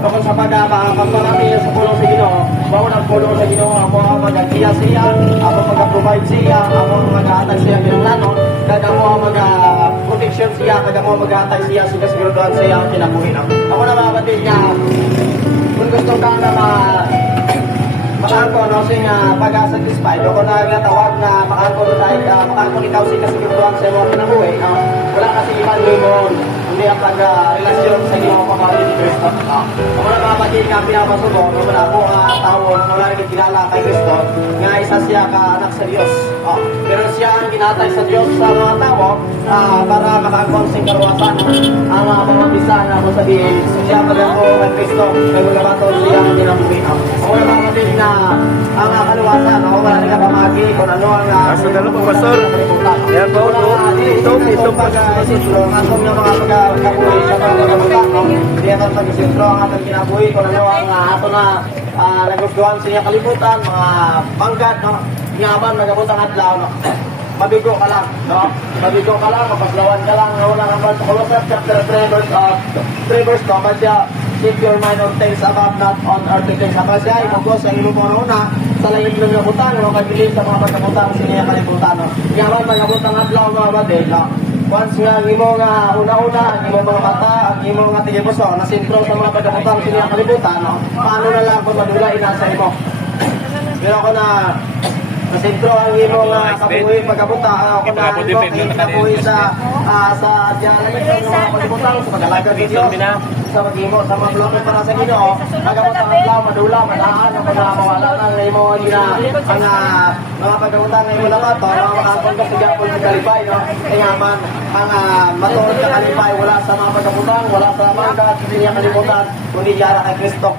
Kung sa pagparami sa pulong sa Ginoo, mao nang pulong sa Ginoo ang mga magagiyas siya, ako mag-provide siya, ako mag-aatag siya kinahanglanon, kada mo mag-protection siya, kada mo mag-aatag siya, siguraduhan siya ang kinabuhi na. Ako na mga batid niya, kung gusto ka na makaangko no sing pag-satisfied o kung naglatawag na makaangko na dahil makaangko ikaw sing kasiguraduhan sa mga kinabuhi, wala kasi ibang limon, hindi ang pag-relasyon sa iyong pamilya ni Kristo. Ako na mga batid nga pinapasubo, wala po tao na wala rin kilala kay Kristo, nga isa siya ka anak sa Diyos. Pero siya ang ginatay sa Diyos sa mga tao para makaangko sing karuwasan ang mga bisa na mo sabihin, siya mag-angko kay Kristo, kay mga bato siya ang kinabuhi. Ako na mga batid na ang kaluwasan, ako wala rin kapamagi kung ano ang Dalo po, Pastor. Yan po, ito pag-isintro ang atong mga pagkabuhi sa mga nagamutan, hindi atong pag-isintro ang atong kinabuhi kung ano ang ato na nagustuhan sa iya kalibutan, mga pangkat, yaman, nagabutan adlaw, mabigo ka lang, mabigo ka lang, mapaslawan ka lang, wala nang sa Colossians chapter 3 verse 2, siya, keep your mind on things above, not on earthly things. Apa siya, imugos ang imo una sa langit ng nabutan, kabilis sa mga pagkabutan sa niya kalibutan. Yaman, magabutan adlaw mga batid, once nga ang imo nga una-una, ang imo mga mata, ang imo nga tigipuso, nasintro sa mga pagkabutan sa niya kalibutan, paano na lang kung madula inasa imo? Pero ako na nasintro ang imo nga kabuhi pagkabuta, ako na imo kabuhi sa diyan sa mga kalibutan, sa pag-alaga ng Diyos, sa mag-imo, sa mga bloko para sa Ginoo, pagkabutan ang law, madula, mataan, ang pagkakawala ng imo ang mga pagkabutan ng imo naman, para makakapon ka sa Japon sa kalipay, kaya man, ang matuod ka kalipay, wala sa mga pagkabutan, wala sa mga hindi niya kalibutan, kundi yara kay Kristo.